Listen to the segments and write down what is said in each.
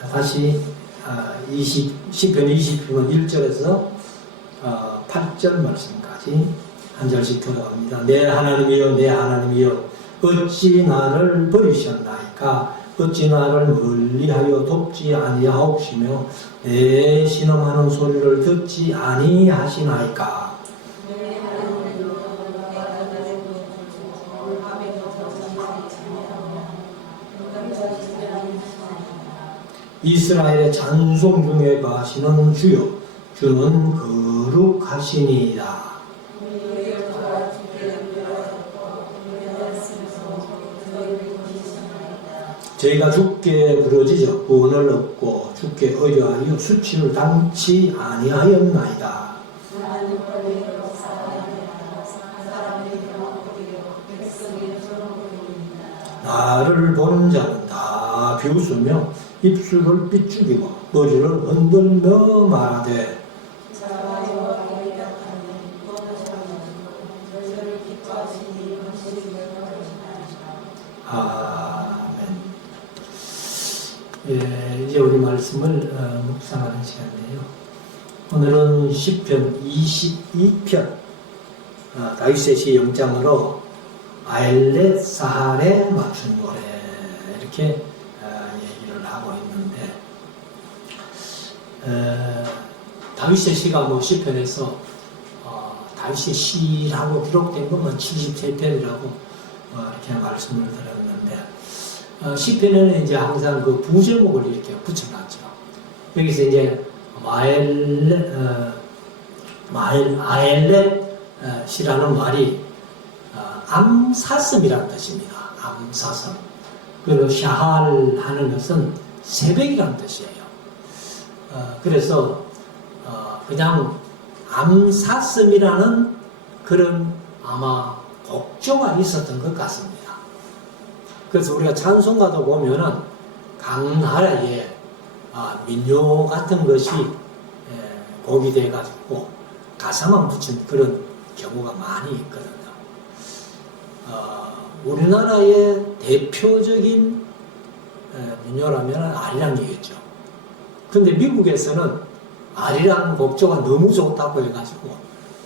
다시 10편 20편 1절에서 8절 말씀까지 한 절씩 들어갑니다. 내 하나님이여 내 하나님이여 어찌 나를 버리셨나이까 어찌 나를 멀리하여 돕지 아니하옵시며 내 신음하는 소리를 듣지 아니하시나이까. 이스라엘의 찬송 중에 가시는 주여 주는 거룩하시니이다. 저희가 주께 부르짖어 구원을 얻고 주께 의뢰하여 수치를 당치 아니하였나이다. 나를 보는 자는 다 비웃으며 입술을 삐죽이고 머리를 흔들며 말하되 아멘. 예, 이제 우리 말씀을 묵상하는 시간이에요. 오늘은 시편 22편 다윗의 시 영장으로 아엘렛 사할에 맞춘 노래 이렇게 얘기를 하고 있는데 다윗의 시가 뭐 시편에서 다윗의 시라고 기록된 것만 73편이라고 이렇게 말씀을 드렸는데 시편에는 이제 항상 그 부제목을 이렇게 붙여놨죠. 여기서 이제 아엘렛이라는 말이 암사슴이라는 뜻입니다. 암사슴. 그리고 샤할 하는 것은 새벽이라는 뜻이에요. 그래서 그냥 암사슴이라는 그런 아마 곡조가 있었던 것 같습니다. 그래서 우리가 찬송가도 보면은 강나라에 민요 같은 것이 곡이 돼가지고 가사만 붙인 그런 경우가 많이 있거든요. 우리나라의 대표적인 민요라면 아리랑이겠죠. 근데 미국에서는 아리랑 곡조가 너무 좋다고 해가지고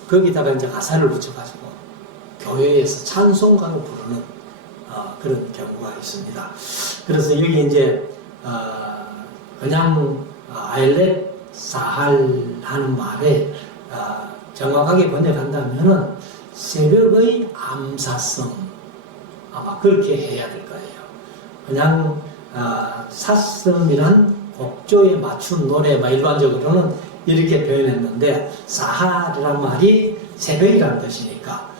거기다가 이제 가사를 붙여가지고 교회에서 찬송가로 부르는 그런 경우가 있습니다. 그래서 여기 이제 그냥 아엘렛 사할 하는 말에 정확하게 번역한다면은 새벽의 암사성 아마 그렇게 해야 될 거예요. 그냥 사슴이란 곡조에 맞춘 노래 일반적으로는 이렇게 표현했는데 사할이란 말이 새벽이라는 뜻이니까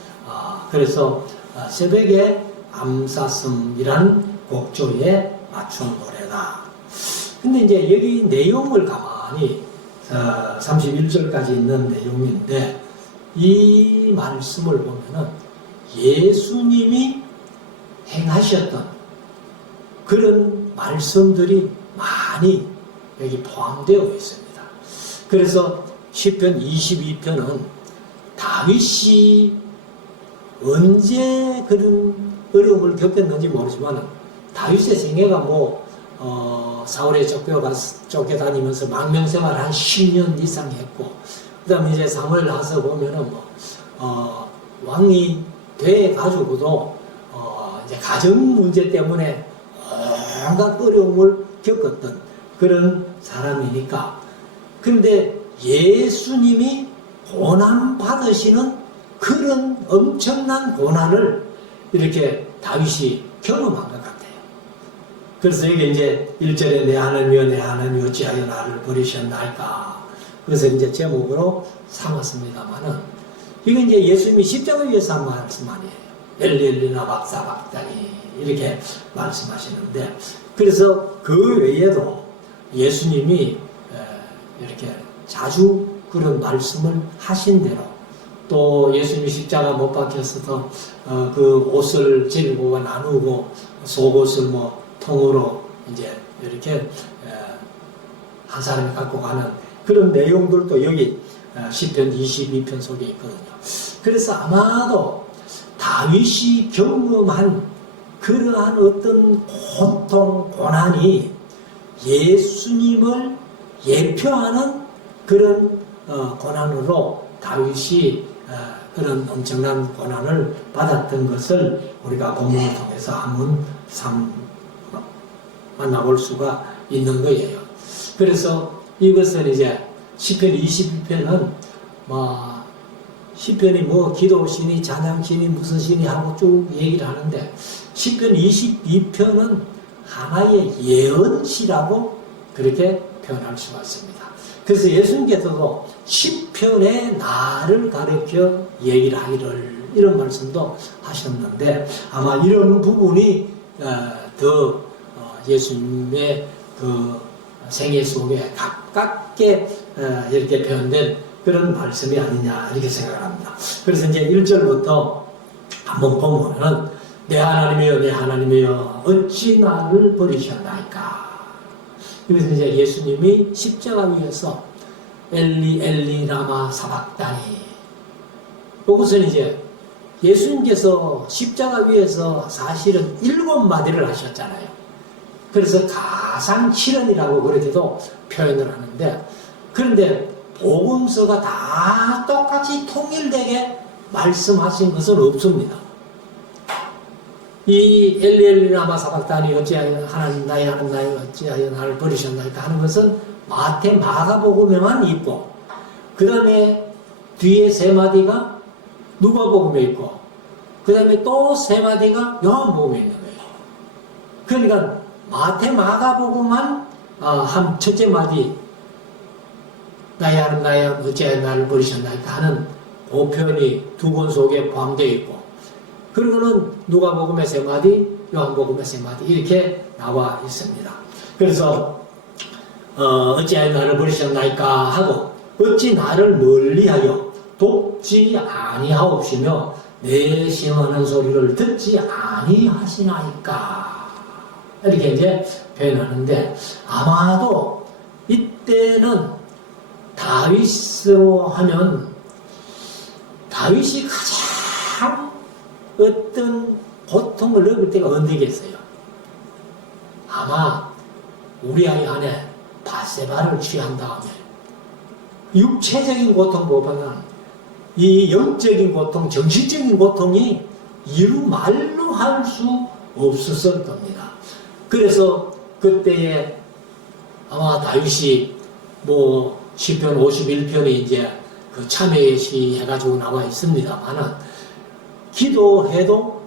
그래서 새벽에 암사슴이란 곡조에 맞춘 노래다. 근데 이제 여기 내용을 가만히 31절까지 있는 내용인데 이 말씀을 보면은 예수님이 행하셨던 그런 말씀들이 많이 여기 포함되어 있습니다. 그래서 시편 22편은 다윗이 언제 그런 어려움을 겪었는지 모르지만 다윗의 생애가 사울에 쫓겨다니면서 망명생활 한 10년 이상 했고 그 다음에 이제 사무엘 나서 보면은 왕이 돼 가지고도 이제 가정 문제 때문에 온갖 어려움을 겪었던 그런 사람이니까. 그런데 예수님이 고난 받으시는 그런 엄청난 고난을 이렇게 다윗이 경험한 것 같아요. 그래서 이게 이제 1절에 내 하나님이여 내 하나님이여 어찌하여 나를 버리셨나이까. 그래서 이제 제목으로 삼았습니다만은 이게 이제 예수님이 십자가 위에서 한 말씀 아니에요. 엘리엘리나 박사박다니 이렇게 말씀하시는데 그래서 그 외에도 예수님이 이렇게 자주 그런 말씀을 하신 대로 또 예수님이 십자가 못 박혔어도 그 옷을 질고 나누고 속옷을 통으로 이제 이렇게 한 사람이 갖고 가는 그런 내용들도 여기 시편 22편 속에 있거든요. 그래서 아마도 다윗이 경험한 그러한 어떤 고통, 고난이 예수님을 예표하는 그런 고난으로 다윗이 그런 엄청난 고난을 받았던 것을 우리가 본문을 통해서 한번 만나볼 수가 있는 거예요. 그래서 이것은 이제 시편 22편은 시편이 기도신이 찬양신이 무슨 신이 하고 쭉 얘기를 하는데 시편 22편은 하나의 예언시라고 그렇게 표현할 수가 있습니다. 그래서 예수님께서도 시편의 나를 가르쳐 얘기를 하기를 이런 말씀도 하셨는데 아마 이런 부분이 더 예수님의 그 생애 속에 가깝게 이렇게 표현된 그런 말씀이 아니냐 이렇게 생각을 합니다. 그래서 이제 1절부터 한번 보면은 내 하나님이여 내 하나님이여 어찌 나를 버리셨나이까. 그래서 이제 예수님이 십자가 위에서 엘리 엘리 라마 사박다니, 이것은 이제 예수님께서 십자가 위에서 사실은 7마디를 하셨잖아요. 그래서 가상칠언이라고 그렇게도 표현을 하는데, 그런데 복음서가 다 똑같이 통일되게 말씀하신 것은 없습니다. 이 엘리 라마 사박다니 어찌하여 하나님 나의 하나님 나의 어찌하여 나를 버리셨나이까 하는 것은 마태 마가복음에만 있고, 그 다음에 뒤에 3마디가 누가복음에 있고, 그 다음에 또 3마디가 요한복음에 있는 거예요. 그러니까 마태 마가복음만 한 첫째 마디 나의 하나님 나의 어찌하여 나를 버리셨나이까 하는 그 표현이 두 권 속에 포함되어 있고, 그리고는 누가복음의 3마디, 요한복음의 3마디 이렇게 나와 있습니다. 그래서 어찌하여 나를 버리셨나이까 하고, 어찌 나를 멀리하여 돕지 아니하옵시며 내 시험하는 소리를 듣지 아니하시나이까, 이렇게 이제 표현하는데, 아마도 이때는 다윗으로 하면 다윗이 가장 어떤 고통을 느낄 때가 언제겠어요? 아마 우리 아이 안에 바세바를 취한 다음에 육체적인 고통보다는 이 영적인 고통, 정신적인 고통이 이루 말로 할 수 없었을 겁니다. 그래서 그때에 아마 다윗이 시편 51편이 이제 그 참회의 시 해가지고 나와 있습니다만은, 기도해도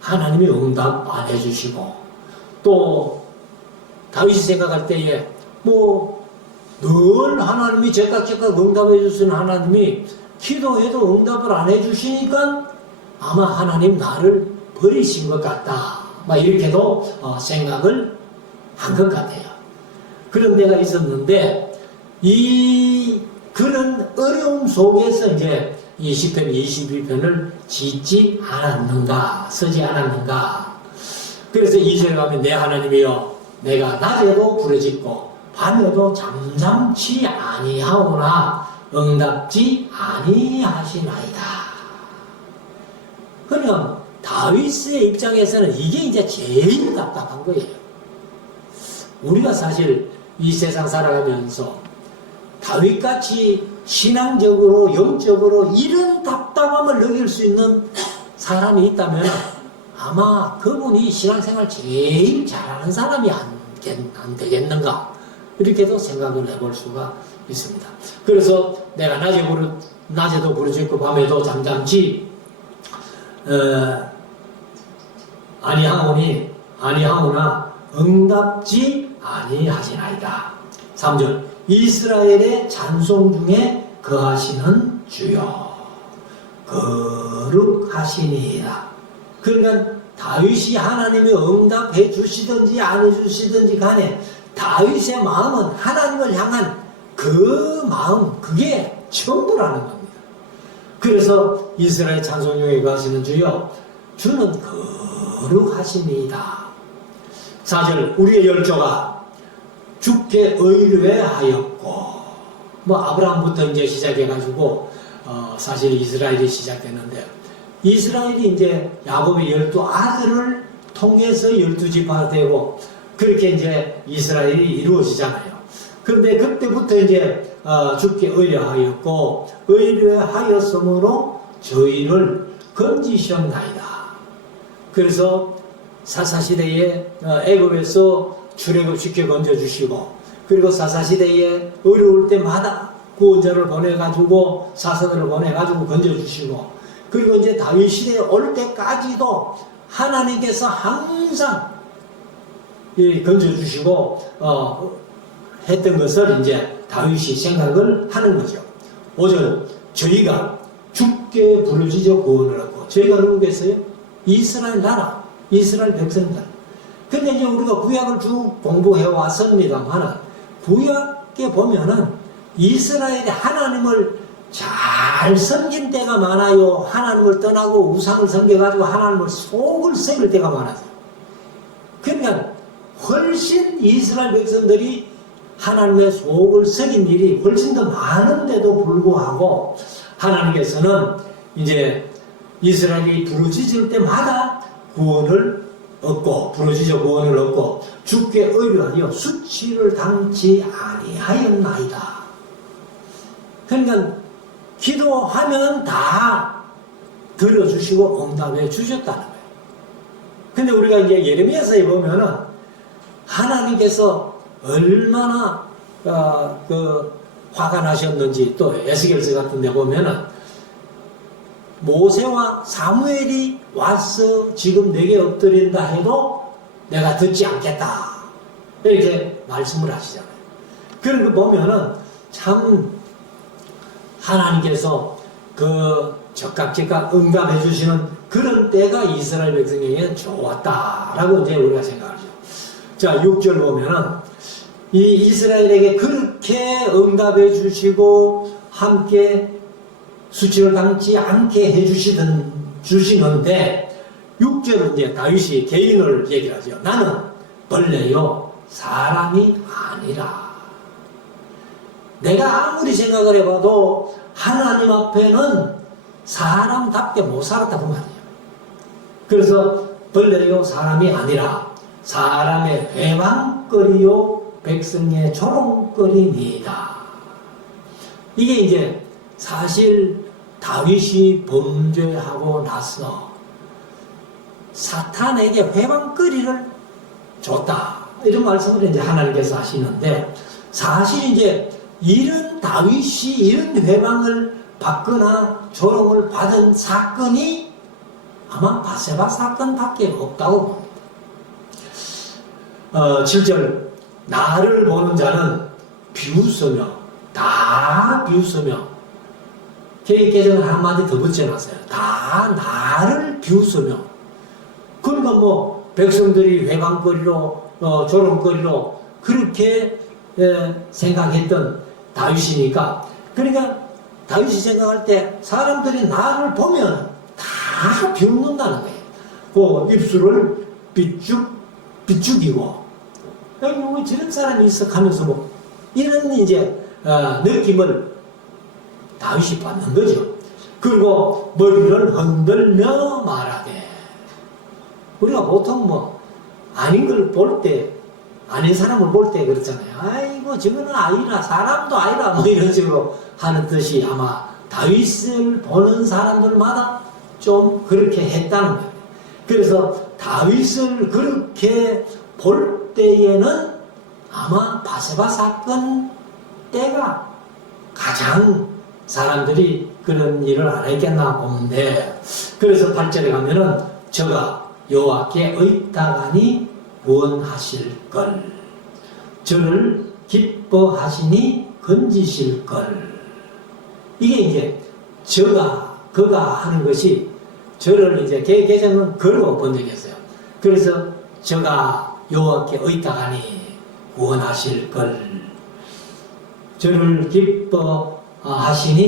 하나님이 응답 안 해주시고, 또 다윗이 생각할 때에 늘 하나님이 제각 응답해 주시는 하나님이 기도해도 응답을 안 해주시니까 아마 하나님 나를 버리신 것 같다, 이렇게도 생각을 한 것 같아요. 그런 데가 있었는데, 그런 어려움 속에서 이제 이 시편 22편을 쓰지 않았는가. 그래서 2절에 가면 내 하나님이여 내가 낮에도 부르짖고 밤에도 잠잠치 아니하오나 응답지 아니하시나이다. 그러니까 다윗의 입장에서는 이게 이제 제일 답답한 거예요. 우리가 사실 이 세상 살아가면서 다윗같이 신앙적으로 영적으로 이런 답답함을 느낄 수 있는 사람이 있다면 아마 그분이 신앙생활 제일 잘하는 사람이 안 되겠는가, 이렇게도 생각을 해볼 수가 있습니다. 그래서 내가 낮에도 부르짖고 밤에도 잠잠치 아니하오나 응답지 아니하시나이다. 3절 이스라엘의 찬송 중에 거하시는 주여 거룩하시니이다. 그러니까 다윗이 하나님이 응답해 주시든지 안 해주시든지 간에 다윗의 마음은 하나님을 향한 그 마음, 그게 전부라는 겁니다. 그래서 이스라엘 찬송 중에 거하시는 주여 주는 거룩하시니이다. 4절 우리의 열조가 주께 의뢰하였고, 아브라함부터 이제 시작해가지고 사실 이스라엘이 시작됐는데, 이스라엘이 이제 야곱의 12 아들을 통해서 12지파가 되고, 그렇게 이제 이스라엘이 이루어지잖아요. 그런데 그때부터 이제 주께 의뢰하였고 의뢰하였으므로 저희를 건지셨나이다. 그래서 사사시대에 애굽에서 출애굽시켜 건져주시고, 그리고 사사시대에 어려울 때마다 구원자를 보내가지고 사사들을 보내가지고 건져주시고, 그리고 이제 다윗 시대에 올 때까지도 하나님께서 항상 건져주시고 했던 것을 이제 다윗이 생각을 하는 거죠. 오늘 저희가 주께 부르짖어 구원을 얻고, 저희가 누구겠어요? 이스라엘 나라, 이스라엘 백성들. 근데 이제 우리가 구약을 쭉 공부해 왔습니다만, 구약에 보면은 이스라엘이 하나님을 잘 섬긴 때가 많아요. 하나님을 떠나고 우상을 섬겨가지고 하나님을 속을 새길 때가 많아요. 그러니까 훨씬 이스라엘 백성들이 하나님의 속을 새긴 일이 훨씬 더 많은데도 불구하고 하나님께서는 이제 이스라엘이 부르짖을 때마다 구원을 얻고, 부르짖어 구원을 얻고 주께 의뢰하여 수치를 당치 아니하였나이다. 그러니까 기도하면 다 들어주시고 응답해 주셨다는 거예요. 근데 우리가 이제 예레미야서에 보면은 하나님께서 얼마나 화가 나셨는지, 또 에스겔서 같은 데 보면은 모세와 사무엘이 와서 지금 내게 엎드린다 해도 내가 듣지 않겠다, 이렇게 말씀을 하시잖아요. 그런 거 보면은 참 하나님께서 적각 응답해 주시는 그런 때가 이스라엘 백성에게 좋았다라고 이제 우리가 생각하죠. 자, 6절 보면은 이 이스라엘에게 그렇게 응답해 주시고 함께 수치를 당치 않게 주시는데 6절은 이제 다윗이 개인을 얘기하죠. 나는 벌레요 사람이 아니라. 내가 아무리 생각을 해봐도 하나님 앞에는 사람답게 못 살았다고 말이에요. 그래서 벌레요 사람이 아니라 사람의 회방거리요 백성의 조롱거리니이다. 이게 이제 사실 다윗이 범죄하고 나서 사탄에게 회방거리를 줬다, 이런 말씀을 이제 하나님께서 하시는데, 사실 이제 이런 다윗이 이런 회방을 받거나 조롱을 받은 사건이 아마 바세바 사건밖에 없다고 봅니다. 7절 나를 보는 자는 비웃으며, 다 비웃으며, 개인계정을 한마디 더 붙여놨어요. 다 나를 비웃으며. 그러니까 뭐 백성들이 회방거리로 조롱거리로 그렇게 생각했던 다윗이니까, 그러니까 다윗이 생각할 때 사람들이 나를 보면 다 비웃는다는 거예요. 그 입술을 비죽이고, 뭐 저런 사람이 있어 하면서 뭐 이런 이제 느낌을 다윗이 받는 거죠. 그리고 머리를 흔들며 말하되, 우리가 보통 뭐 아닌 걸 볼 때, 아닌 사람을 볼 때 그렇잖아요. 아이고 저거는 아니라, 사람도 아니라, 뭐 이런 식으로 하는 뜻이 아마 다윗을 보는 사람들마다 좀 그렇게 했다는 거예요. 그래서 다윗을 그렇게 볼 때에는 아마 바세바 사건 때가 가장 사람들이 그런 일을 안 했겠나 보는데, 그래서 8절에 가면은 저가 여호와께 의탁하니 구원하실걸, 저를 기뻐하시니 건지실걸. 이게 이제 그가 하는 것이, 저를 이제 개정은 걸고 번역했어요. 그래서 저가 여호와께 의탁하니 구원하실걸, 저를 기뻐하시니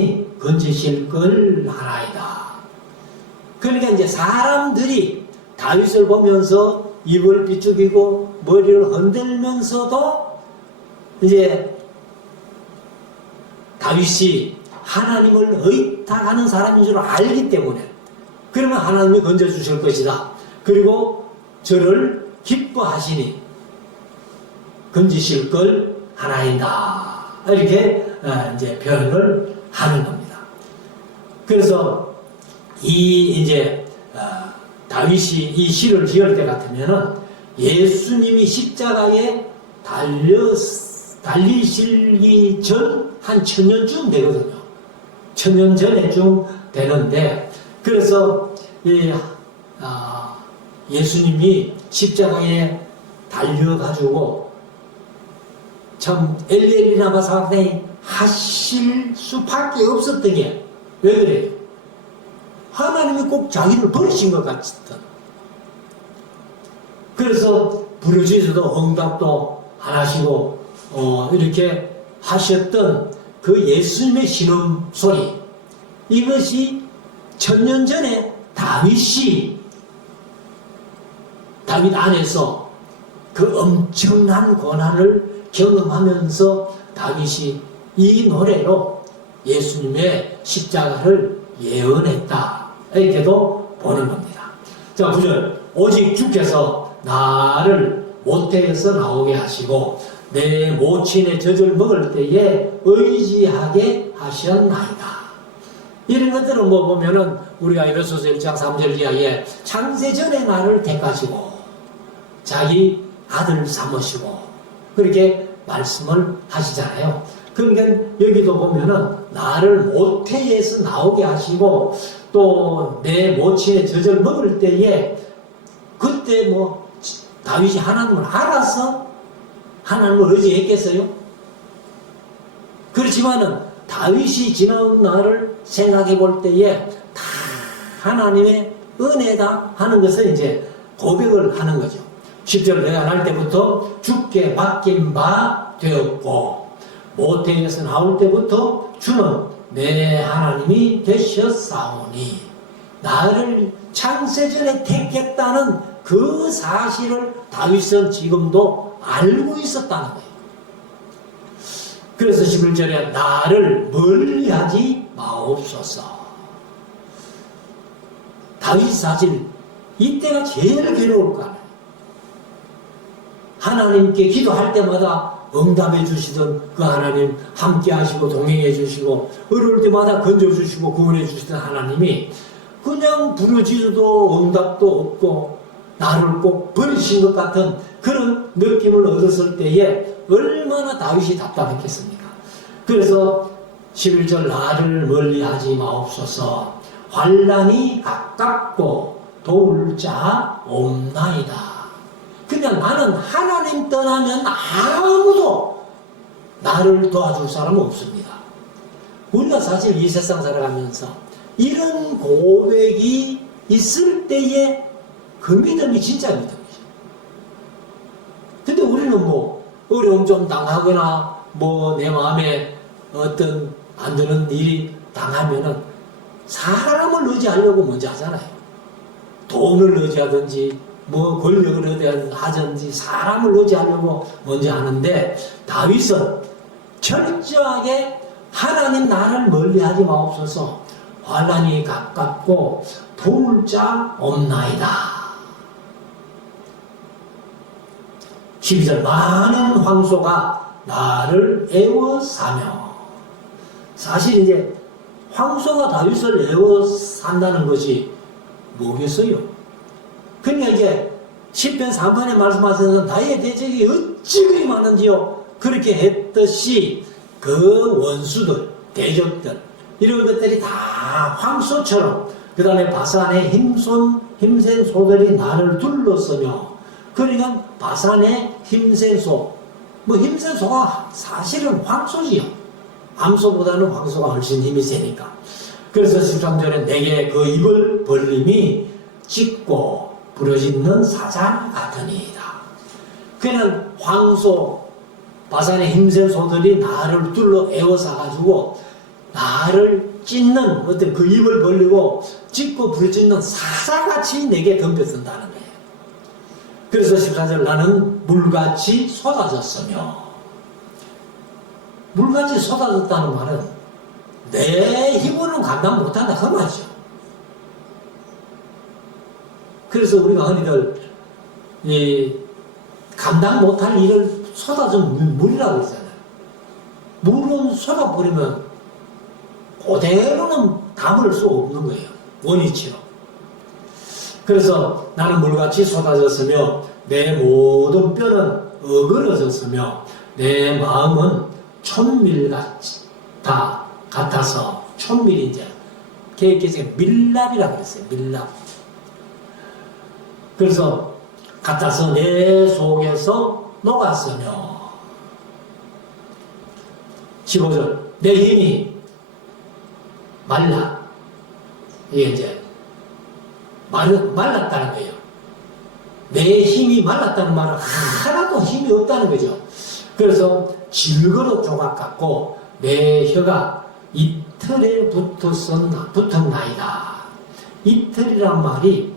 건지실걸 하나이다. 그러니까 이제 사람들이 다윗을 보면서 입을 비죽이고 머리를 흔들면서도 이제 다윗이 하나님을 의탁하는 사람인 줄 알기 때문에, 그러면 하나님이 건져주실 것이다. 그리고 저를 기뻐하시니, 건지실 걸 하나이다. 이렇게 이제 표현을 하는 겁니다. 그래서 이제 다윗이 이 시를 지을 때 같으면은 예수님이 십자가에 달리시기 전 한 1000년쯤 되거든요. 1000년 전에쯤 되는데, 그래서 예수님이 십자가에 달려가지고 참 엘리엘리나마 사박단이 하실 수밖에 없었던 게 왜 그래요? 하나님이 꼭 자기를 버리신 것 같았던. 그래서 부르짖어도 응답도 안 하시고 이렇게 하셨던 그 예수님의 신음소리, 이것이 1000년 전에 다윗 안에서 그 엄청난 고난을 경험하면서 다윗이 이 노래로 예수님의 십자가를 예언했다, 이렇게도 보는 겁니다. 자, 9절. 오직 주께서 나를 모태에서 나오게 하시고 내 모친의 젖을 먹을 때에 의지하게 하셨나이다. 이런 것들은 뭐 보면은 우리가 에베소서 1장 3절 이하에 창세전에 나를 택하시고 자기 아들을 삼으시고 그렇게 말씀을 하시잖아요. 그러니까 여기도 보면은 나를 모태에서 나오게 하시고 또 내 모친의 젖을 먹을 때에 그때 뭐 다윗이 하나님을 알아서 하나님을 의지했겠어요? 그렇지만은 다윗이 지나온 날을 생각해 볼 때에 다 하나님의 은혜다 하는 것을 이제 고백을 하는 거죠. 10절 내가 날 때부터 주께 맡긴 바 되었고 모태에서 나올 때부터 주는 내 하나님이 되셨사오니 나를 창세전에 택했다는 그 사실을 다윗은 지금도 알고 있었다는 거예요. 그래서 11절에 나를 멀리하지 마옵소서. 다윗 사실 이때가 제일 괴로울 거 아니에요. 하나님께 기도할 때마다 응답해 주시던 그 하나님, 함께 하시고 동행해 주시고 어려울 때마다 건져 주시고 구원해 주시던 하나님이 그냥 부르짖어도 응답도 없고 나를 꼭 버리신 것 같은 그런 느낌을 얻었을 때에 얼마나 다윗이 답답했겠습니까? 그래서 11절 나를 멀리하지 마옵소서. 환난이 가깝고 도울 자 없나이다. 그냥 나는 하나님 떠나면 아무도 나를 도와줄 사람은 없습니다. 우리가 사실 이 세상 살아가면서 이런 고백이 있을 때에 그 믿음이 진짜 믿음이죠. 근데 우리는 뭐 어려움 좀 당하거나 뭐 내 마음에 어떤 안 되는 일이 당하면은 사람을 의지하려고 먼저 하잖아요. 돈을 의지하든지 뭐 권력을 의지하든지 사람을 의지하려고 먼저 하는데 다윗은 철저하게 하나님 나를 멀리하지 마옵소서. 환난이 가깝고 도울 자 없나이다. 12절 많은 황소가 나를 애워사며. 사실 이제 황소가 다윗을 애워산다는 것이 뭐겠어요? 그러니까 이제 시편 3편에 말씀하셔서 나의 대적이 어찌 그리 많은지요. 그렇게 했듯이 그 원수들, 대적들 이런 것들이 다 황소처럼, 그 다음에 바산의 힘센 소들이 나를 둘러서며. 그러니까 바산의 힘센 소, 뭐 힘센 소가 사실은 황소지요. 암소보다는 황소가 훨씬 힘이 세니까. 그래서 13절에 내게 그 입을 벌림이 찢고 부러지는 사자 같으니이다. 그는 황소, 바산의 힘센 소들이 나를 둘러 에워싸가지고 나를 찢는 어떤 그 입을 벌리고 찢고 부러지는 사자같이 내게 덤벼든다는 거예요. 그래서 14절 나는 물같이 쏟아졌으며. 물같이 쏟아졌다는 말은 내 힘으로는 감당 못한다 그 말이죠. 그래서 우리가 흔히들 감당 못할 일을 쏟아진 물이라고 그러잖아요. 물은 쏟아버리면 그대로는 담을 수 없는 거예요. 원위치로. 그래서 나는 물같이 쏟아졌으며 내 모든 뼈는 어그러졌으며 내 마음은 같아서 촌밀이 이제 개혁개정에 밀랍이라고 그랬어요. 밀랍. 그래서 같아서 내 속에서 녹았으며 15절 내 힘이 말라. 이게 이제 말랐다는 거예요. 내 힘이 말랐다는 말은 하나도 힘이 없다는 거죠. 그래서 질그릇 조각 같고 내 혀가 이틀에 붙었나이다. 이틀이란 말이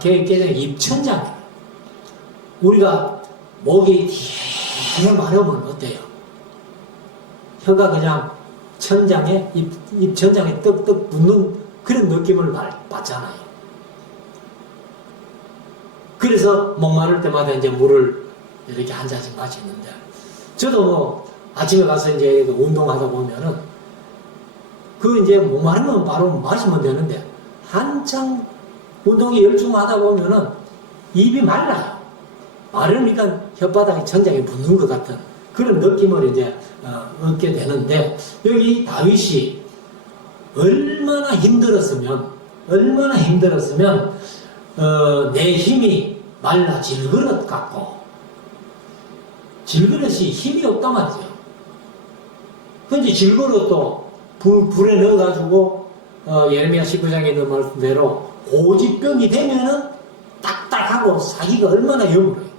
개혁개정 입천장이에요. 우리가 목이 되게 마르면 어때요? 혀가 그냥 천장에 입천장에 떡떡 붙는 그런 느낌을 받잖아요. 그래서 목마를 때마다 이제 물을 이렇게 한 잔씩 마시는데, 저도 뭐 아침에 가서 이제 운동하다 보면은 그 이제 목마르면 바로 마시면 되는데, 한창 운동에 열중하다 보면은 입이 말라요. 마르니까 혓바닥이 천장에 붙는 것 같은 그런 느낌을 이제 얻게 되는데, 여기 다윗이 얼마나 힘들었으면 내 힘이 말라 질그릇 같고, 질그릇이 힘이 없단 말이죠. 근데 질그릇도 불에 넣어가지고 예레미야 19장에 있는 말씀대로 고지병이 되면은 딱딱하고 사기가 얼마나 여물어요.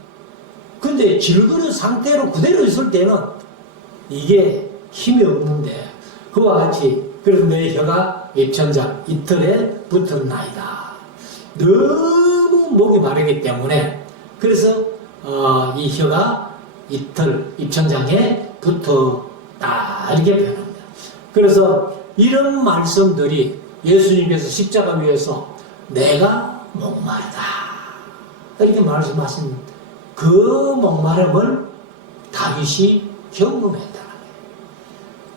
근데 질그릇 상태로 그대로 있을 때는 이게 힘이 없는데, 그와 같이 그래서 내 혀가 입천장 이틀에 붙었나이다. 너무 목이 마르기 때문에 그래서 이 혀가 이틀 입천장에 붙었다 이렇게 표현합니다. 그래서 이런 말씀들이 예수님께서 십자가 위에서 내가 목마르다 이렇게 말씀하신 그 목마름을 다윗이 경험했다는 거예요.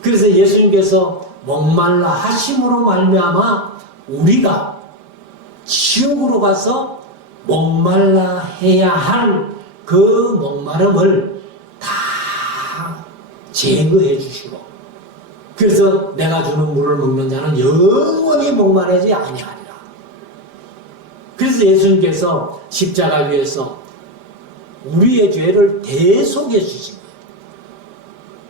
그래서 예수님께서 목말라 하심으로 말미암아 우리가 지옥으로 가서 목말라 해야 할 그 목마름을 다 제거해 주시고, 그래서 내가 주는 물을 먹는 자는 영원히 목마르지 아니하리라. 그래서 예수님께서 십자가 위에서 우리의 죄를 대속해 주신 거예요.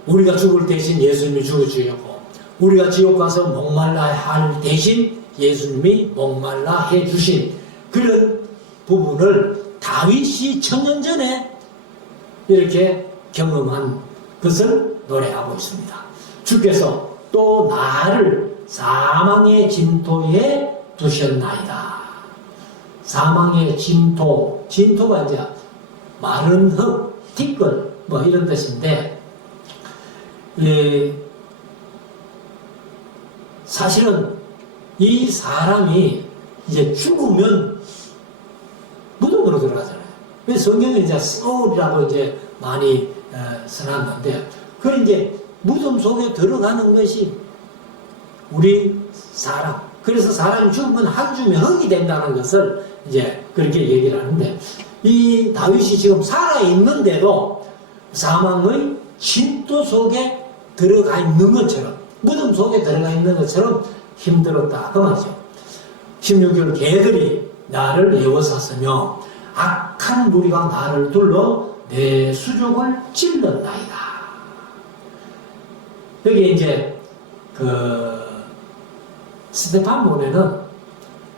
우리가 죽을 대신 예수님이 죽어주셨고, 우리가 지옥 가서 목말라 할 대신 예수님이 목말라 해 주신 그런 부분을 다윗이 1000년 전에 이렇게 경험한 것을 노래하고 있습니다. 주께서 또 나를 사망의 진토에 두셨나이다. 사망의 진토가 이제 마른 흙, 티끌 뭐 이런 뜻인데, 사실은 이 사람이 이제 죽으면 무덤으로 들어가잖아요. 그래서 성경에 이제 소울이라고 이제 많이 써놨는데, 그 이제 무덤 속에 들어가는 것이 우리 사람. 그래서 사람이 죽으면 한 줌의 흙이 된다는 것을 이제 그렇게 얘기를 하는데, 이 다윗이 지금 살아있는데도 사망의 진토 속에 들어가 있는 것처럼, 무덤 속에 들어가 있는 것처럼 힘들었다 그 말이죠. 16절 개들이 나를 에워쌌으며 악한 무리가 나를 둘러 내 수족을 찔렀나이다. 여기 이제 스데판본에는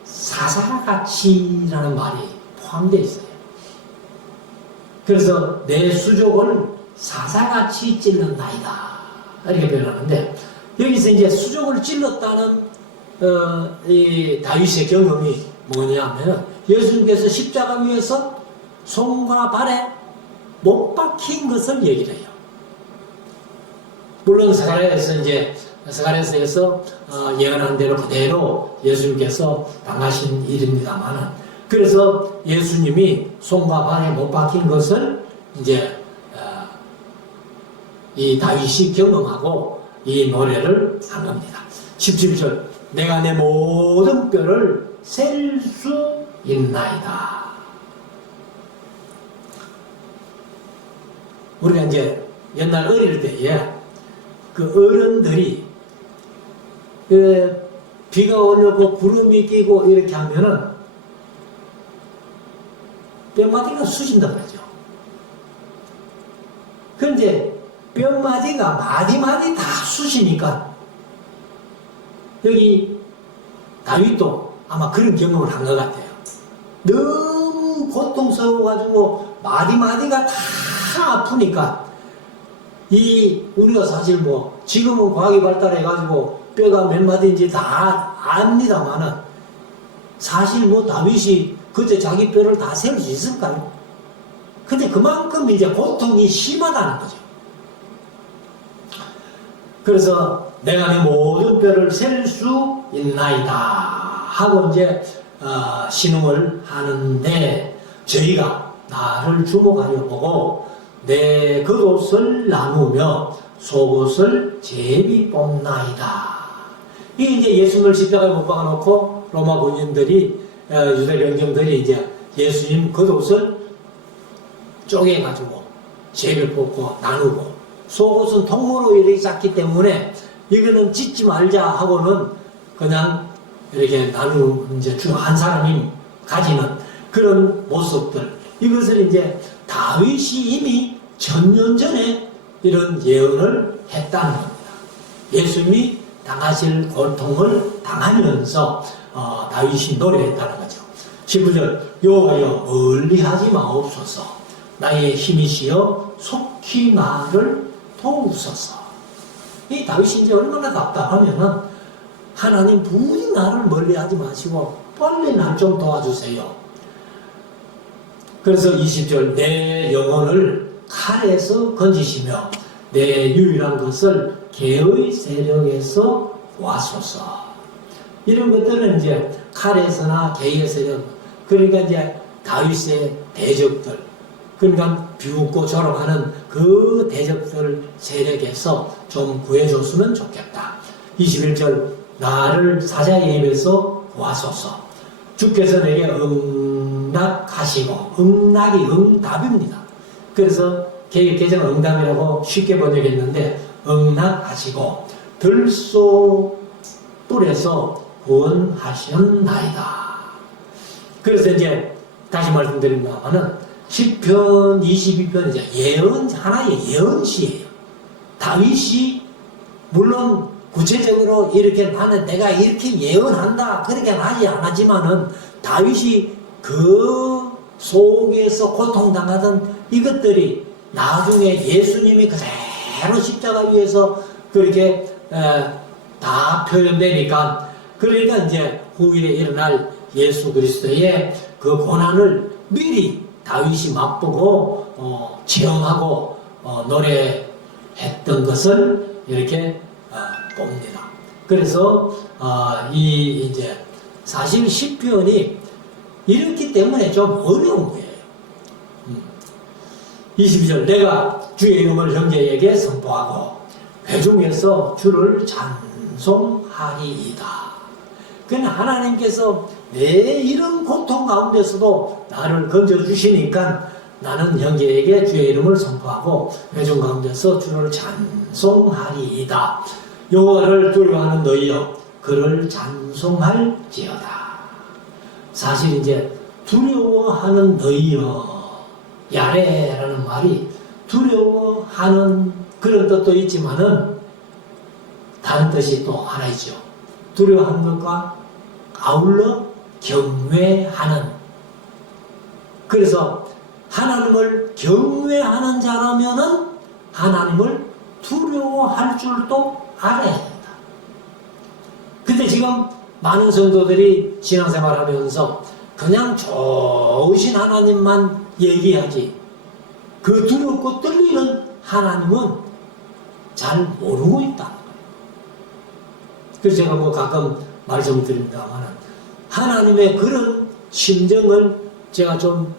사사같이라는 말이 포함되어 있어요. 그래서 내 수족을 사사같이 찔렀나이다 이렇게 표현하는데, 여기서 이제 수족을 찔렀다는 이 다윗의 경험이 뭐냐면, 예수님께서 십자가 위에서 손과 발에 못 박힌 것을 얘기를 해요. 물론 스가랴서에서 예언한 대로 그대로 예수님께서 당하신 일입니다만은, 그래서 예수님이 손과 발에 못 박힌 것을 이제 이 다윗이 경험하고 이 노래를 한 겁니다. 17절 내가 내 모든 뼈를 셀 수 있나이다. 우리가 이제 옛날 어릴 때에 그 어른들이 비가 오려고 구름이 끼고 이렇게 하면은 뼈마디가 쑤신다고 그러죠. 그런데 뼈마디가 마디마디 다 쑤시니까 여기 다윗도 아마 그런 경험을 한 것 같아요. 너무 고통스러워가지고 마디마디가 다 아프니까 우리가 사실 뭐 지금은 과학이 발달해가지고 뼈가 몇 마디인지 다 압니다만은 사실 뭐 다윗이 그때 자기 뼈를 다 세울 수 있을까요? 근데 그만큼 이제 고통이 심하다는 거죠. 그래서 내가 내 모든 뼈를 셀 수 있나이다 하고 이제 신음을 하는데 저희가 나를 주목하여 보고 내 겉옷을 나누며 속옷을 제비 뽑나이다. 이게 이제 예수님을 십자가에 못 박아놓고 로마 군인들이 유대 병정들이 이제 예수님 겉옷을 쪼개가지고 제비 뽑고 나누고 속옷은 통으로 이렇게 쌌기 때문에 이거는 찢지 말자 하고는 그냥 이렇게 이제 한 사람이 가지는 그런 모습들, 이것을 이제 다윗이 이미 천년 전에 이런 예언을 했다는 겁니다. 예수님이 당하실 고통을 당하면서 다윗이 노래했다는 거죠. 19절 여호와여 멀리하지 마옵소서 나의 힘이시여 속히 나를 도우소서. 이 다윗이 이제 얼마나 답답하면은 하나님 부디 나를 멀리하지 마시고 빨리 날 좀 도와주세요. 그래서 20절 내 영혼을 칼에서 건지시며 내 유일한 것을 개의 세력에서 구하소서. 이런 것들은 이제 칼에서나 개의 세력, 그러니까 이제 다윗의 대적들, 그러니까 비웃고 조롱하는 그 대적들 세력에서 좀 구해줬으면 좋겠다. 21절 나를 사자의 입에서 구하소서. 주께서 내게 응답하시고, 응답이 응답입니다. 그래서 개정 응답이라고 쉽게 번역했는데 응답하시고 들소 뿔에서 구원하셨나이다. 그래서 이제 다시 말씀드립니다만은 시편 22편 이제 하나의 예언시예요. 다윗이 물론 구체적으로 이렇게 나는 내가 이렇게 예언한다 그렇게 하지 않았지만은 다윗이 그 속에서 고통당하던 이것들이 나중에 예수님이 그대로 십자가 위에서 그렇게 다 표현되니까, 그러니까 이제 후일에 일어날 예수 그리스도의 그 고난을 미리 다윗이 맛보고 체험하고 노래했던 것을 이렇게 봅니다. 그래서 이제 사실 시편이 이렇기 때문에 좀 어려운 거예요. 22절 내가 주의 이름을 형제에게 선포하고 회중에서 주를 찬송하리이다. 그는 하나님께서 내 이런 고통 가운데서도 나를 건져주시니까 나는 형제에게 주의 이름을 선포하고 회중 가운데서 주를 찬송하리이다. 여호와를 두려워하는 너희여 그를 찬송할지어다. 사실 이제 두려워하는 너희여, 야레라는 말이 두려워하는 그런 뜻도 있지만은 다른 뜻이 또 하나 있죠. 두려워하는 것과 아울러 경외하는. 그래서 하나님을 경외하는 자라면은 하나님을 두려워할 줄도 알아야 된다. 근데 지금 많은 성도들이 신앙생활 하면서 그냥 좋으신 하나님만 얘기하지 그 두렵고 떨리는 하나님은 잘 모르고 있다는 거예요. 그래서 제가 뭐 가끔 말씀드립니다만 하나님의 그런 심정을 제가 좀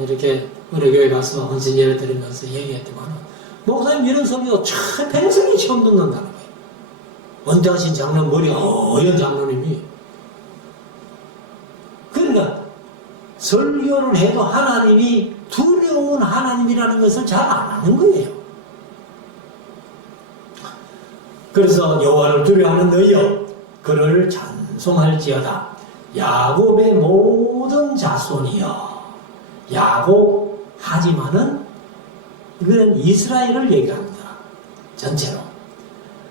이렇게 우리 교회 가서 헌신 예를 드리면서 얘기했지만 목사님 이런 설교 참 평생에 처음 듣는다는 거예요. 언제하신 장로님, 머리 어연 장로님이. 그러니까 설교를 해도 하나님이 두려운 하나님이라는 것을 잘 안 아는 거예요. 그래서 여호와를 두려워하는 너희여 그를 찬송할지어다. 야곱의 모든 자손이여. 야곱 하지만은 이거는 이스라엘을 얘기합니다. 전체로.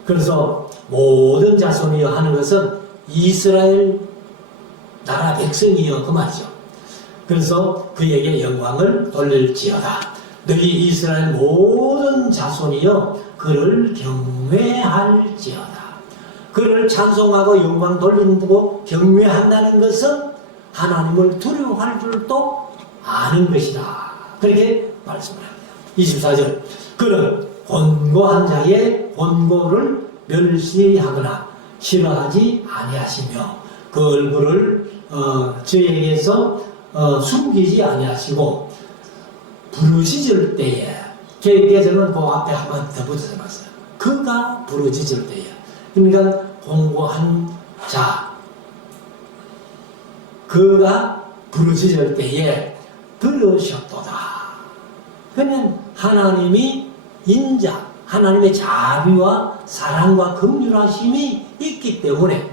그래서 모든 자손이여 하는 것은 이스라엘 나라 백성이여 그 말이죠. 그래서 그에게 영광을 돌릴지어다. 너희 이스라엘 모든 자손이여 그를 경외할지어다. 그를 찬송하고 영광 돌리고 경외한다는 것은 하나님을 두려워할 줄도 아는 것이다. 그렇게 말씀을 합니다. 24절 그는 권고한 자의 권고를 멸시하거나 싫어하지 아니하시며 그 얼굴을 저에게서 숨기지 아니하시고 부르짖을 때에 개혁개정은 그 앞에 한번 더 붙여서 봤어요. 그가 부르짖을 때에 그러니까 권고한 자 그가 부르짖을 때에 들으셨도다. 그러면 하나님이 인자, 하나님의 자비와 사랑과 긍휼하심이 있기 때문에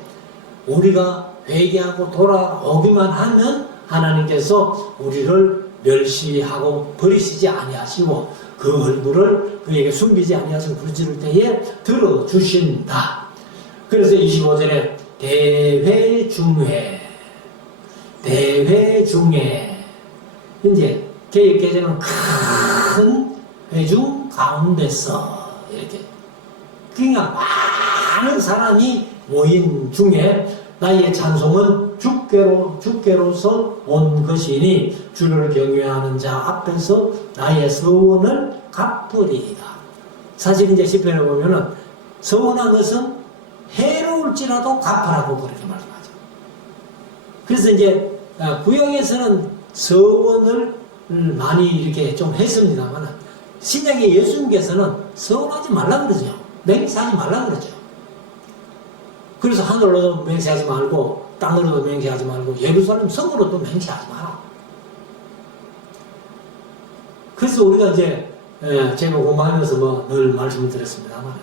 우리가 회개하고 돌아오기만 하면 하나님께서 우리를 멸시하고 버리시지 아니하시고 그 얼굴을 그에게 숨기지 아니하시고 부르짖을 때에 들어주신다. 그래서 25절에 대회 중에 이제 개혁개정은 큰 회중 가운데서 이렇게 그러니까 많은 사람이 모인 중에 나의 찬송은 주께로서 온 것이니 주를 경외하는 자 앞에서 나의 서원을 갚으리이다. 사실 이제 시편에 보면은 서원한 것은 해로울지라도 갚으라고 그렇게 말씀하죠. 그래서 이제 구약에서는 서원을 많이 이렇게 좀 했습니다만 신약의 예수님께서는 서원하지 말라 그러죠. 맹세하지 말라 그러죠. 그래서 하늘로도 맹세하지 말고 땅으로도 맹세하지 말고 예루살렘 성으로도 맹세하지 마라. 그래서 우리가 이제 제가 공부하면서 뭐 늘 말씀을 드렸습니다만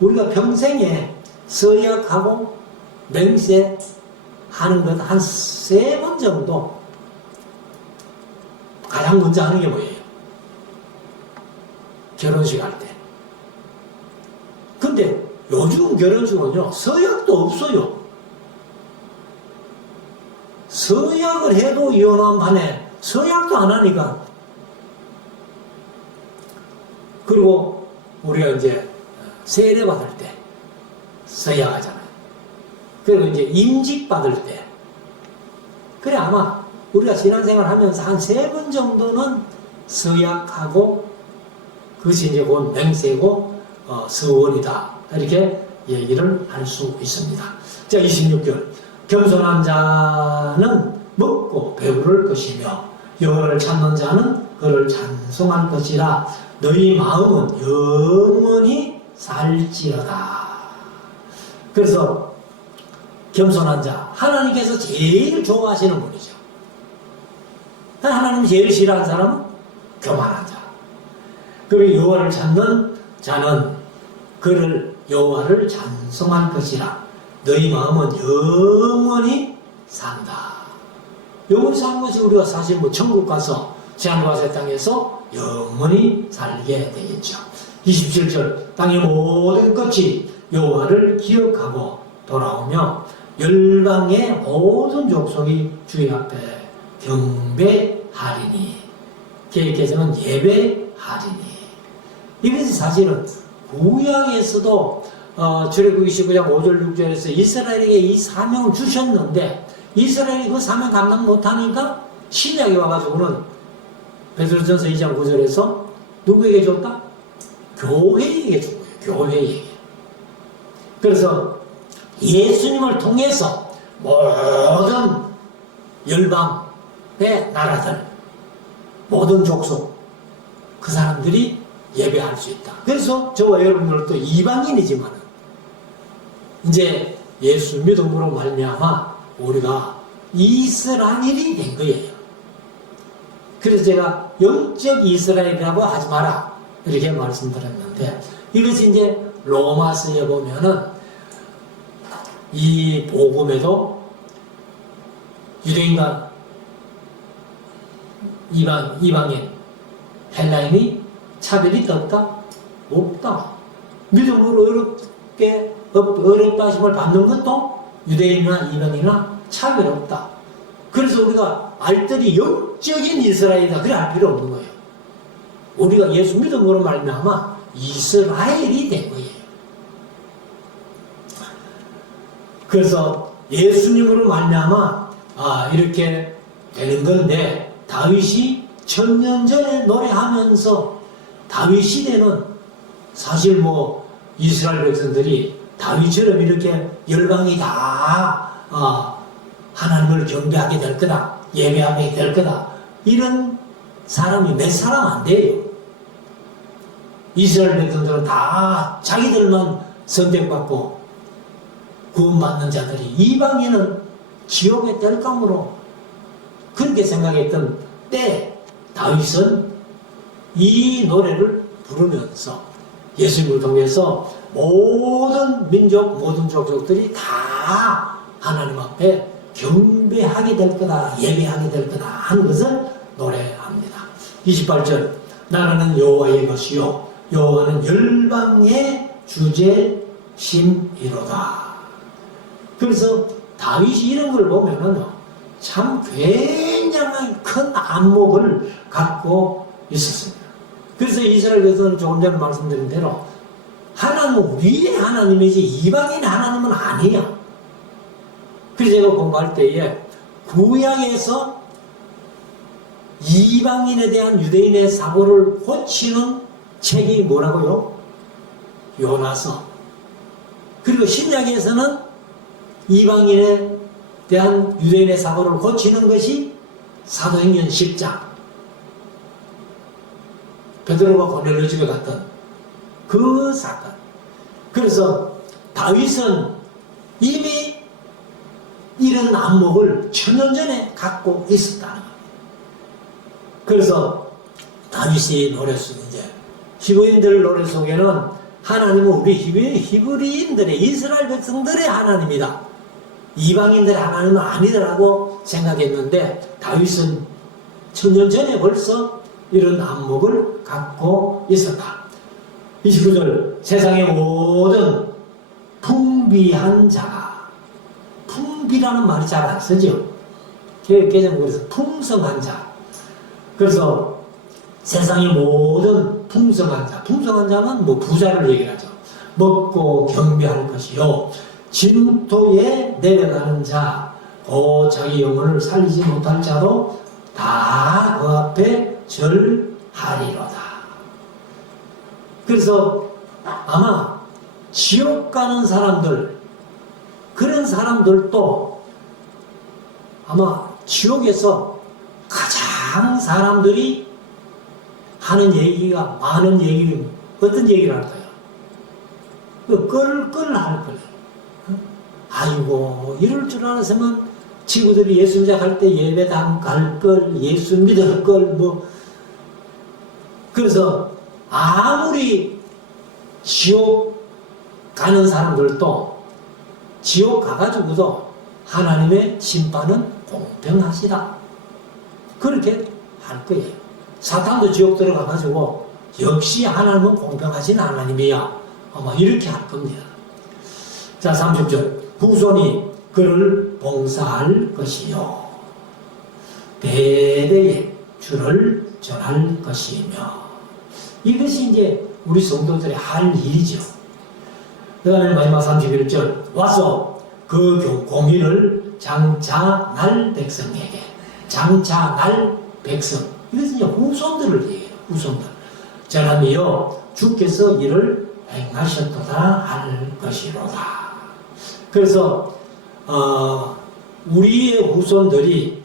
우리가 평생에 서약하고 맹세하는 것 한 3번 정도 가장 먼저 하는 게 뭐예요? 결혼식 할 때. 근데 요즘 결혼식은요 서약도 없어요. 서약을 해도 이혼한 판에 서약도 안 하니까. 그리고 우리가 이제 세례 받을 때 서약하잖아요. 그리고 이제 임직 받을 때. 그래 아마 우리가 신앙생활 하면서 한 3번 정도는 서약하고 그것이 이제 곧 맹세고 서원이다. 이렇게 얘기를 할 수 있습니다. 자, 26절. 겸손한 자는 먹고 배부를 것이며 여호와를 찾는 자는 그를 찬송할 것이라. 너희 마음은 영원히 살지어다. 그래서 겸손한 자, 하나님께서 제일 좋아하시는 분이죠. 하나님이 제일 싫어하는 사람은 교만한 자. 그리고 여호와를 찾는 자는 그를 여호와를 찬송할 것이라. 너희 마음은 영원히 산다. 영원히 사는 것이 우리가 사실 뭐 천국 가서 제한과세 땅에서 영원히 살게 되겠죠. 27절 땅의 모든 끝이 여호와를 기억하고 돌아오며 열방의 모든 족속이 주의 앞에 경배하리니. 개혁개정은 예배하리니. 이것이 사실은 구약에서도 출애굽기 19장 5절 6절에서 이스라엘에게 이 사명을 주셨는데 이스라엘이 그 사명 감당 못하니까 신약에 와가지고는 베드로전서 2장 9절에서 누구에게 줬다? 교회에게 준 거예요. 교회에게. 그래서 예수님을 통해서 모든 열방의 나라들, 모든 족속, 그 사람들이 예배할 수 있다. 그래서 저와 여러분들도 이방인이지만 이제 예수 믿음으로 말미암아 우리가 이스라엘이 된 거예요. 그래서 제가 영적 이스라엘이라고 하지 마라 이렇게 말씀드렸는데, 이것이 이제 로마서에 보면은 이 복음에도 유대인과 이방인, 헬라인이 차별이 없다? 없다. 믿음으로 어렵다 하심을 받는 것도 유대인이나 이방인이나 차별 없다. 그래서 우리가 알뜰히 영적인 이스라엘이다 그래 할 필요 없는 거예요. 우리가 예수 믿음으로 말미암아 이스라엘이 된 거예요. 그래서 예수님으로 말미암아 이렇게 되는 건데, 다윗이 1000년 전에 노래하면서, 다윗 시대는 사실 뭐 이스라엘 백성들이 다윗처럼 이렇게 열방이 다 하나님을 경배하게 될 거다, 예배하게 될 거다, 이런 사람이 몇 사람 안 돼요. 이스라엘 백성들은 다 자기들만 선택받고 구원받는 자들이, 이방인은 지옥의 땔감으로 그렇게 생각했던 때 다윗은 이 노래를 부르면서 예수님을 통해서 모든 민족, 모든 족속들이 다 하나님 앞에 경배하게 될 거다, 예배하게 될 거다 하는 것을 노래합니다. 28절, 나라는 여호와의 것이요 여호와는 열방의 주제심이로다. 그래서 다윗이 이런 걸 보면은 참 굉장한 큰 안목을 갖고 있었습니다. 그래서 이스라엘에서는 조금 전에 말씀드린 대로 하나님은 우리의 하나님이지 이방인의 하나님은 아니야. 그래서 제가 공부할 때에 구약에서 이방인에 대한 유대인의 사고를 고치는 책이 뭐라고요? 요나서. 그리고 신약에서는 이방인에 대한 유대인의 사고를 고치는 것이 사도행전 10장. 베드로가 고넬료 집에 갔던 그 사건. 그래서 다윗은 이미 이런 안목을 1000년 전에 갖고 있었다는 겁니다. 그래서 다윗이 노래 속에 이제 히브리인들 노래 속에는 하나님은 우리 히브리인들의, 이스라엘 백성들의 하나님이다, 이방인들의 하나님은 아니더라고 생각했는데, 다윗은 1000년 전에 벌써 이런 안목을 갖고 있었다. 29절, 세상의 모든 풍비한 자가, 풍비라는 말이 잘 안 쓰죠. 개정국에서 풍성한 자. 그래서 세상의 모든 풍성한 자, 풍성한 자는 뭐 부자를 얘기하죠. 먹고 경배할 것이요 진토에 내려가는 자, 자기 영혼을 살리지 못할 자도 다 그 앞에 절하리로다. 그래서 아마 지옥 가는 사람들, 그런 사람들도 아마 지옥에서 가장 사람들이 하는 얘기가 많은 얘기는 어떤 얘기를 할까요? 끌끌 할 거예요. 아이고, 이럴 줄 알았으면 친구들이 예수 시작할 때 예배당 갈 걸, 예수 믿을 걸, 뭐. 그래서 아무리 지옥 가는 사람들도 지옥 가가지고도 하나님의 심판은 공평하시다, 그렇게 할 거예요. 사탄도 지옥 들어가가지고 역시 하나님은 공평하신 하나님이야, 아마 이렇게 할 겁니다. 자, 30절, 후손이 그를 봉사할 것이요 대대에 주를 전할 것이며. 이것이 이제 우리 성도들의 할 일이죠. 그 다음에 마지막 31절, 와서 그 공의를 장차 날 백성에게, 장차 날 백성, 이것은 이제 후손들을 얘기해요. 후손들. 전함이요 주께서 이를 행하셨도다 할 것이로다. 그래서 우리의 후손들이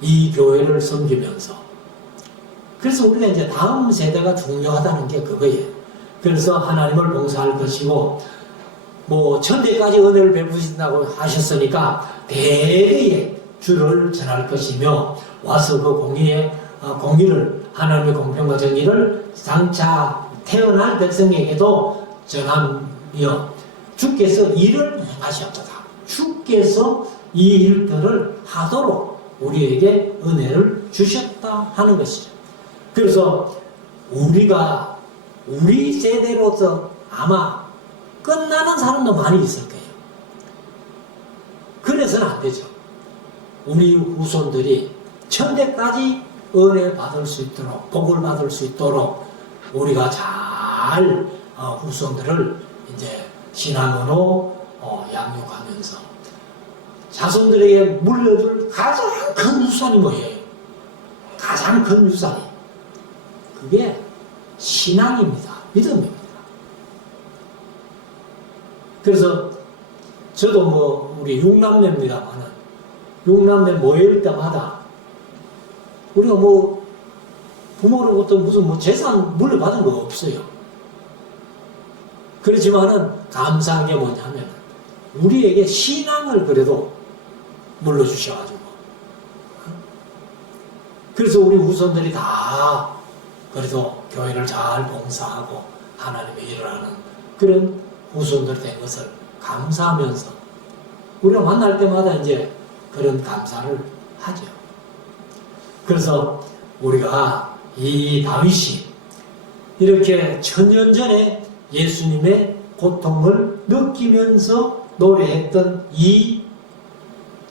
이 교회를 섬기면서, 그래서 우리가 이제 다음 세대가 중요하다는 게 그거예요. 그래서 하나님을 봉사할 것이고, 뭐, 천대까지 은혜를 베푸신다고 하셨으니까, 대대의 주를 전할 것이며, 와서 그 공의를, 하나님의 공평과 정의를 장차 태어날 백성에게도 전하며, 주께서 일을 행하셨도다. 주께서 이 일들을 하도록 우리에게 은혜를 주셨다 하는 것이죠. 그래서 우리가 우리 세대로서 아마 끝나는 사람도 많이 있을 거예요. 그래서는 안 되죠. 우리 후손들이 천대까지 은혜 받을 수 있도록, 복을 받을 수 있도록 우리가 잘 후손들을 이제 신앙으로 양육하면서 자손들에게 물려줄 가장 큰 유산이 뭐예요? 가장 큰 유산이 그게 신앙입니다. 믿음입니다. 그래서 저도 뭐 우리 6남매입니다만은 6남매 모일 때마다 우리가 뭐 부모로부터 무슨 뭐 재산 물려받은 거 없어요. 그렇지만은 감사한 게 뭐냐면 우리에게 신앙을 그래도 물려주셔가지고 그래서 우리 후손들이 다 그래도 교회를 잘 봉사하고 하나님의 일을 하는 그런 후손들 된 것을 감사하면서 우리가 만날 때마다 이제 그런 감사를 하죠. 그래서 우리가 이 다윗이 이렇게 천년 전에 예수님의 고통을 느끼면서 노래했던 이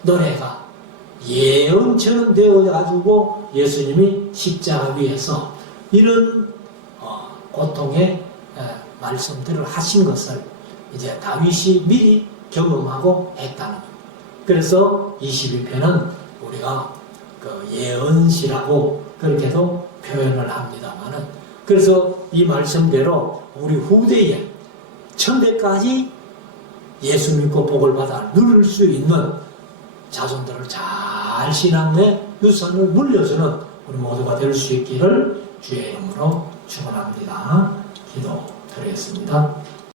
노래가 예언처럼 되어가지고 예수님이 십자가 위에서 이런 고통의 말씀들을 하신 것을 이제 다윗이 미리 경험하고 했다는 겁니다. 그래서 22편은 우리가 그 예언시라고 그렇게도 표현을 합니다만은 그래서 이 말씀대로 우리 후대에 천대까지 예수 믿고 복을 받아 누릴 수 있는 자손들을 잘 신앙의 유산을 물려주는 우리 모두가 될 수 있기를 주의 이름으로 축원합니다. 기도드리겠습니다.